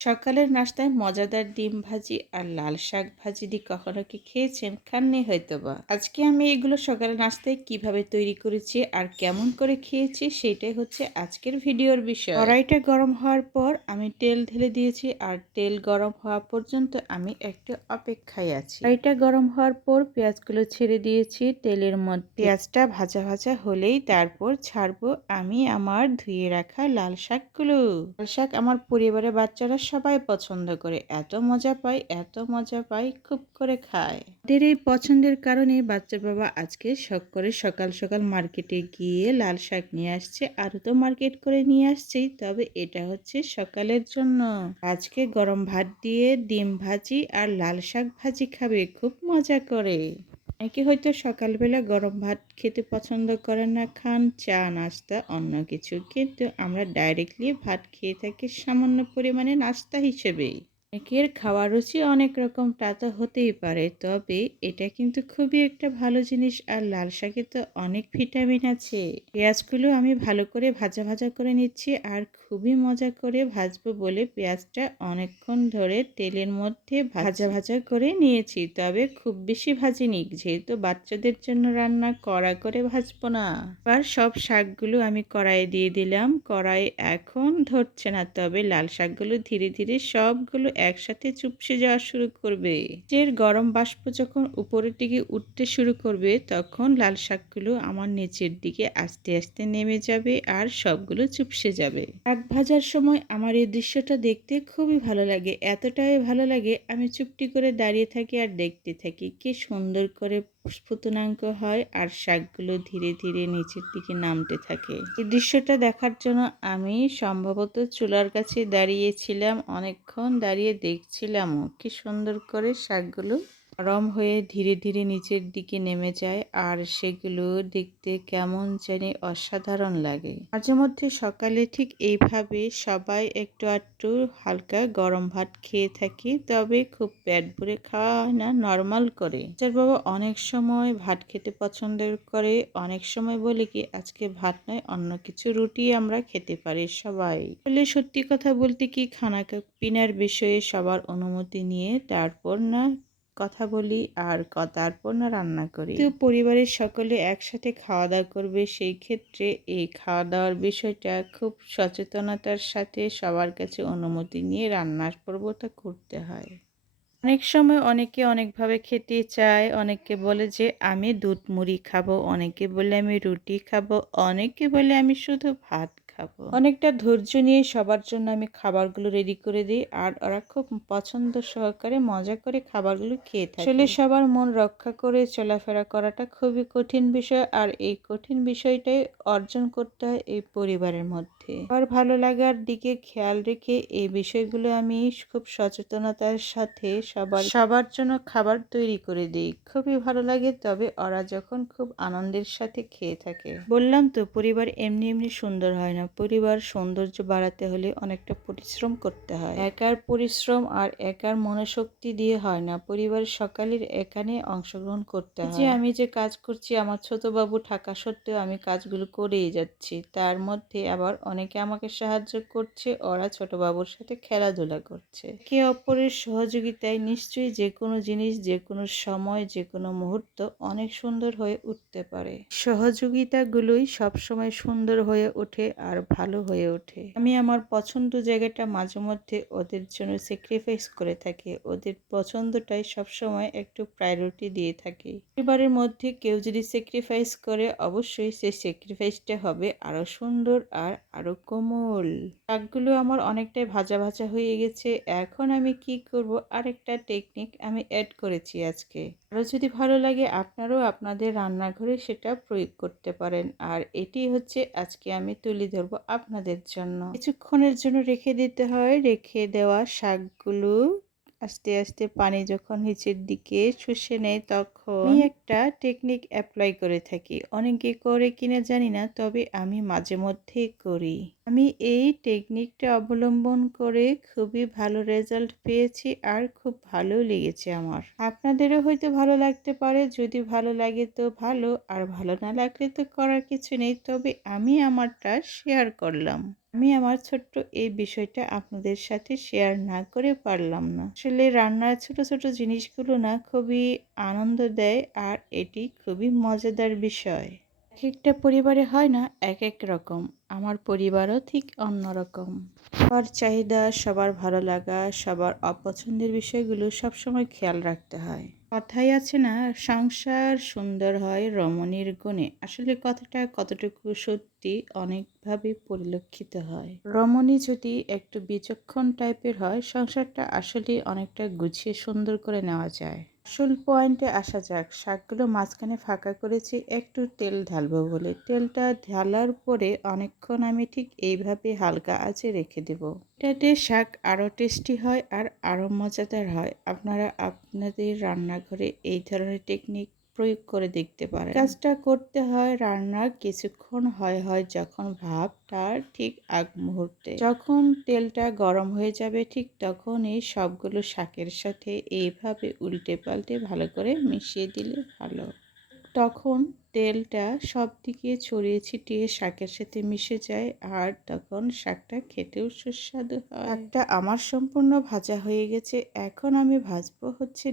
সকালের নাস্তায় মজাদার ডিম ভাজি আর লাল শাক ভাজি দিয়ে কখনো কি খেয়েছেন? খাননি হয়তোবা। আজকে আমি এগুলো সকালের নাস্তায় কিভাবে তৈরি করেছি আর কেমন করে খেয়েছি সেটাই হচ্ছে আজকের ভিডিওর বিষয়। কড়াইটা গরম হওয়ার পর আমি তেল ঢেলে দিয়েছি আর তেল গরম হওয়া পর্যন্ত আমি একটু অপেক্ষায় আছি। কড়াইটা গরম হওয়ার পর পেঁয়াজগুলো ছেড়ে দিয়েছি তেলের মধ্যে। পেঁয়াজটা ভাজা ভাজা হলেই তারপর ছাড়বো আমি আমার ধুয়ে রাখা লাল শাকগুলো। লাল শাক আমার পরিবারের বাচ্চারা সবাই পছন্দ করে, এত মজা পায় এত মজা পায়, খুব করে খায়। ওদের এই পছন্দের কারণে বাচ্চার বাবা আজকে শখ করে সকাল সকাল মার্কেটে গিয়ে লাল শাক নিয়ে আসছে। আরও তো মার্কেট করে নিয়ে আসছেই, তবে এটা হচ্ছে সকালের জন্য। আজকে গরম ভাত দিয়ে ডিম ভাজি আর লাল শাক ভাজি খাবে খুব মজা করে। অনেকে হয়তো সকালবেলা গরম ভাত খেতে পছন্দ করেন না, খান চা নাস্তা অন্য কিছু, কিন্তু আমরা ডাইরেক্টলি ভাত খেয়ে থাকি সামান্য পরিমাণে নাস্তা হিসেবেই। অনেকের খাওয়ার রুচি অনেক রকম, তা তো হতেই পারে, তবে এটা কিন্তু খুবই একটা ভালো জিনিস। আর লাল শাকে তো অনেক ভিটামিন আছে। পেঁয়াজগুলো আমি ভালো করে ভাজা ভাজা করে নিচ্ছি আর খুবই মজা করে ভাজবো বলে পেঁয়াজটা অনেকক্ষণ ধরে তেলের মধ্যে ভাজা ভাজা করে নিয়েছি, তবে খুব বেশি ভাজিনি, যেহেতু বাচ্চাদের জন্য রান্না কড়া করে ভাজবো না। এবার সব শাকগুলো আমি কড়াইয়ে দিয়ে দিলাম। কড়াই এখন ধরছে না, তবে লাল শাকগুলো ধীরে ধীরে সবগুলো একসাথে চুপসে যাওয়া শুরু করবে। এর গরম বাষ্প যখন উপরের দিকে উঠতে শুরু করবে তখন লাল শাকগুলো আমার নিচের দিকে আস্তে আস্তে নেমে যাবে আর সবগুলো চুপসে যাবে। শাক ভাজার সময় আমার এই দৃশ্যটা দেখতে খুবই ভালো লাগে, এতটাই ভালো লাগে আমি চুপটি করে দাঁড়িয়ে থাকি আর দেখতে থাকি কি সুন্দর করে স্ফুটনাঙ্ক হয় আর শাকগুলো ধীরে ধীরে নিচের দিকে নামতে থাকে। এই দৃশ্যটা দেখার জন্য আমি সম্ভবত চুলার কাছে দাঁড়িয়েছিলাম, অনেকক্ষণ দাঁড়িয়ে দেখছিলামও কি সুন্দর করে শাকগুলো নরম হয়ে ধীরে ধীরে নিচের দিকে নেমে যায় আর সেগুলো দেখতে কেমন জানি অসাধারণ লাগে। মাঝে মধ্যে সকালে ঠিক এইভাবে সবাই একটু আধটু হালকা গরম ভাত খেয়ে থাকি, তবে খুব পেট ভরে খাওয়া হয় না, নর্মাল করে। যার বাবা অনেক সময় ভাত খেতে পছন্দ করে, অনেক সময় বলে কি আজকে ভাত নয় অন্য কিছু রুটি আমরা খেতে পারি সবাই। আসলে সত্যি কথা বলতে কি খানা পিনার বিষয়ে সবার অনুমতি নিয়ে তারপর না কথা বলি আর তারপর না রান্না করি। তো পরিবারের সকলে একসাথে খাওয়া দাওয়া করবে, সেই ক্ষেত্রে এই খাওয়া দাওয়ার বিষয়টা খুব সচেতনতার সাথে সবার কাছে অনুমতি নিয়ে রান্নার পর্বটা করতে হয়। অনেক সময় অনেকে অনেকভাবে খেতে চায়, অনেকে বলে যে আমি দুধ মুড়ি খাবো, অনেকে বলে আমি রুটি খাবো, অনেকে বলে আমি শুধু ভাত খাবো। অনেকটা ধৈর্য নিয়ে সবার জন্য আমি খাবারগুলো রেডি করে দিই আর ওরা খুব পছন্দ সহকারে মজা করে খাবারগুলো খেয়ে থাকে। আসলে সবার মন রক্ষা করে চলাফেরা করাটা খুবই কঠিন বিষয়, আর এই কঠিন বিষয়টাই অর্জন করতে হয় এই পরিবারের মধ্যে। আর ভালো লাগার দিকে খেয়াল রেখে এই বিষয়গুলো আমি খুব সচেতনতার সাথে সবার জন্য খাবার তৈরি করে দিই, খুবই ভালো লাগে। তবে ওরা যখন খুব আনন্দের সাথে খেয়ে থাকে। বললাম তো পরিবার এমনি এমনি সুন্দর হয় না, পরিবার সৌন্দর্য বাড়াতে হলে অনেকটা পরিশ্রম করতে হয়। একার পরিশ্রম আর একার মনোশক্তি দিয়ে হয় না, পরিবার সকালের এখানে অংশগ্রহণ করতে হয়। যে আমি যে কাজ করছি আমার ছোট বাবু থাকা সত্ত্বেও আমি কাজগুলো করেই যাচ্ছি, তার মধ্যে আবার অনেকে আমাকে সাহায্য করছে, ওরা ছোট বাবুর সাথে খেলাধুলা করছে। একে অপরের সহযোগিতায় নিশ্চয়ই যে কোনো জিনিস যে কোনো সময় যে কোনো মুহূর্ত অনেক সুন্দর হয়ে উঠতে পারে। সহযোগিতাগুলোই সবসময় সুন্দর হয়ে ওঠে আর ভালো হয়ে ওঠে। আমি আমার পছন্দ জায়গাটা মাঝে মধ্যে ওদের জন্য স্যাক্রিফাইস করে থাকি, ওদের পছন্দটাই সবসময় একটু প্রায়োরিটি দিয়ে থাকি। পরিবারের মধ্যে কেউ যদি স্যাক্রিফাইস করে অবশ্যই সেই স্যাক্রিফাইসটা হবে আরো সুন্দর আর আরো কোমল। শাকগুলো আমার অনেকটাই ভাজা ভাজা হয়ে গেছে, এখন আমি কি করব, আরেকটা টেকনিক আমি অ্যাড করেছি আজকে। আরও যদি ভালো লাগে আপনারাও আপনাদের রান্নাঘরে সেটা প্রয়োগ করতে পারেন। আর এটি হচ্ছে আজকে আমি তুলে ধরবো আপনাদের জন্য। কিছুক্ষণের জন্য রেখে দিতে হয়, রেখে দেওয়া শাকগুলো আস্তে আস্তে পানি যখন নিচের দিকে শুষে নেয় তখন আমি একটা টেকনিক অ্যাপ্লাই করে থাকি। অনেকে করে কিনা জানি না, তবে আমি মাঝে মধ্যেই করি। আমি এই টেকনিকটা অবলম্বন করে খুবই ভালো রেজাল্ট পেয়েছি আর খুব ভালো লেগেছে আমার। আপনাদেরও হয়তো ভালো লাগতে পারে, যদি ভালো লাগে তো ভালো, আর ভালো না লাগলে তো করার কিছু নেই, তবে আমি আমারটা শেয়ার করলাম। আমি আমার ছোট্ট এই বিষয়টা আপনাদের সাথে শেয়ার না করে পারলাম না। আসলে রান্নার ছোট ছোট জিনিসগুলো না খুবই আনন্দ দেয়, আর এটি খুবই মজাদার বিষয়। একেকটা পরিবারে হয় না এক এক রকম। আমার পরিবারও ঠিক অন্যরকম। সবার চাহিদা, সবার ভালো লাগা, সবার অপছন্দের বিষয়গুলো সবসময় খেয়াল রাখতে হয়। কথাই আছে না, সংসার সুন্দর হয় রমণীর গুণে। আসলে কথাটা কতটুকু সত্যি অনেকভাবে পরিলক্ষিত হয়। রমণী যদি একটু বিচক্ষণ টাইপের হয়, সংসারটা আসলে অনেকটা গুছিয়ে সুন্দর করে নেওয়া যায়। আসল পয়েন্টে আসা যাক। শাকগুলো মাঝখানে ফাঁকা করেছি একটু তেল ঢালবো বলে। তেলটা ঢালার পরে অনেকক্ষণ আমি ঠিক এইভাবে হালকা আঁচে রেখে দেব। এটাতে শাক আরও টেস্টি হয় আর আরও মজাদার হয়। আপনারা আপনাদের রান্নাঘরে এই ধরনের টেকনিক প্রয়োগ করে দেখতে পারেন। কাজটা করতে হয় রান্নার কিছুক্ষণ হয় যখন ভাবটার ঠিক আগ মুহূর্তে, যখন তেলটা গরম হয়ে যাবে ঠিক তখনই সবগুলো শাকের সাথে এইভাবে উল্টে পাল্টে ভালো করে মিশিয়ে দিলে ভালো। তখন তেলটা সব দিকে ছড়িয়ে ছিটিয়ে শাকের সাথে মিশে যায়, আর তখন শাকটা খেতেও সুস্বাদু হয়। শাকটা আমার সম্পূর্ণ ভাজা হয়ে গেছে। এখন আমি ভাজবো হচ্ছে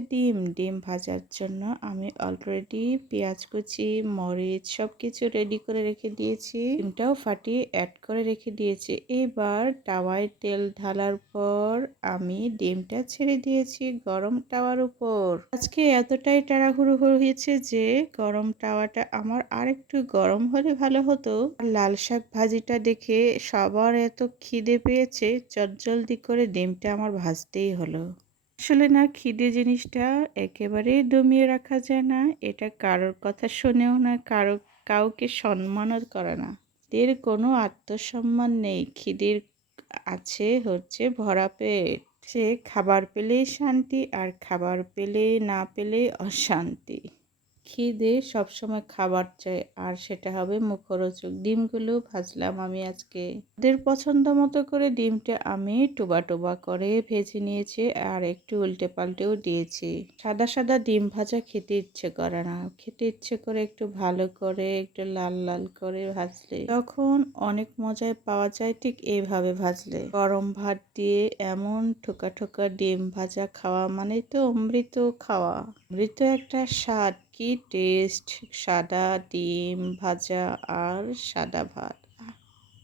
ডিম ভাজার জন্য আমি অলরেডি পেঁয়াজ কুচি, মরিচ সব কিছু রেডি করে রেখে দিয়েছি। ডিমটাও ফাটিয়ে অ্যাড করে রেখে দিয়েছি। এবার তাওয়ায় তেল ঢালার পর আমি ডিমটা ছেড়ে দিয়েছি গরম তাওয়ার উপর। আজকে এতটাই তাড়াহুড়ো হয়েছে যে গরম তাওয়াটা আমার আরেকটু গরম হলে ভালো হতো। লাল শাক ভাজিটা দেখে সবার এত খিদে পেয়েছে, চটজলদি করে ডিমটা আমার ভাজতেই হলো। আসলে না, খিদে জিনিসটা একেবারেই দমিয়ে রাখা যায় না। এটা কারোর কথা শুনেও না, কাউকে সম্মানও করে না। এদের কোনো আত্মসম্মান নেই। খিদের আছে হচ্ছে ভরা পেট। সে খাবার পেলেই শান্তি, আর খাবার পেলে না পেলেই অশান্তি। খিদে সবসময় খাবার চাই, আর সেটা হবে মুখরোচক। ডিমগুলো ভাজলাম আমি আজকে ওদের পছন্দ মতো করে। ডিমটা আমি টোবা টোবা করে ভেজে নিয়েছি, আর একটু উল্টে পাল্টেও দিয়েছি। সাদা সাদা ডিম ভাজা খেতে ইচ্ছে করে না, খেতে ইচ্ছে করে একটু ভালো করে একটু লাল লাল করে ভাজলে তখন অনেক মজায় পাওয়া যায়। ঠিক এইভাবে ভাজলে গরম ভাত দিয়ে এমন ঠোকা ঠোকা ডিম ভাজা খাওয়া মানে তো অমৃত খাওয়া। অমৃত একটা স্বাদ, কি টেস্ট! সাদা ডিম ভাজা আর সাদা ভাত।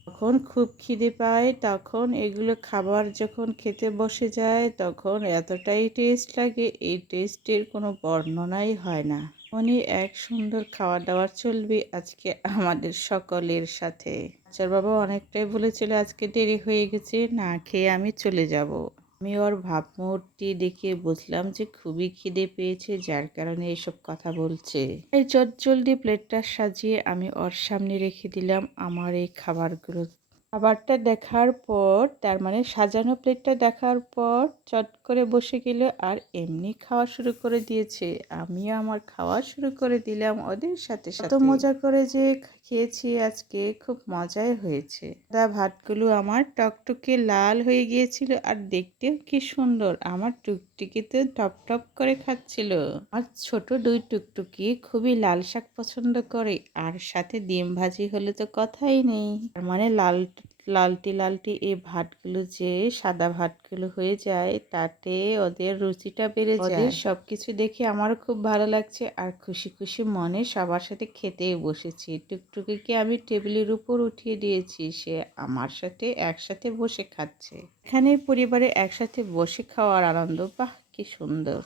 যখন খুব খিদে পায় তখন এগুলো খাবার যখন খেতে বসে যায় তখন এতটাই টেস্ট লাগে, এই টেস্টের কোনো বর্ণনাই হয় না। উনি এক সুন্দর খাওয়া দাওয়ার চলবে আজকে আমাদের সকলের সাথে। আচ্ছা বাবা অনেকটাই বলেছিল আজকে দেরি হয়ে গেছে, না খেয়ে আমি চলে যাব। আমি ওর ভাবমূর্তি দেখে বুঝলাম যে খুবই খিদে পেয়েছে, যার কারণে এসব কথা বলছে। এই চটজলদি প্লেটটা সাজিয়ে আমি ওর সামনে রেখে দিলাম আমার এই খাবারগুলো। খাবারটা দেখার পর, তার মানে সাজানো প্লেটটা দেখার পর চট করে বসে গেল আর এমনি খাওয়া শুরু করে দিয়েছে। আমিও আমার খাওয়া শুরু করে দিলাম ওদের সাথে সাথে। এত মজা করে যে খেয়েছি আজকে, খুব মজাই হয়েছে। ভাতগুলো আমার টকটকে লাল হয়ে গিয়েছিল, আর দেখতেও কি সুন্দর। আমার টুকটুকি তো টপ টপ করে খাচ্ছিল। আর ছোট দুই টুকটুকি খুবই লাল শাক পছন্দ করে, আর সাথে ডিম ভাজি হলে তো কথাই নেই। তার মানে লালটি লালটি এই ভাতগুলো যে সাদা ভাতগুলো হয়ে যায় তাতে ওদের রুচিটা বেড়ে যায়। ওদের সবকিছু দেখে আমারও খুব ভালো লাগছে, আর খুশি খুশি মনে সবার সাথে খেতেই বসেছি। টুকটুকিকে আমি টেবিলের উপর উঠিয়ে দিয়েছি, সে আমার সাথে একসাথে বসে খাচ্ছে। এখানে পরিবারে একসাথে বসে খাওয়ার আনন্দ, বাহ কি সুন্দর!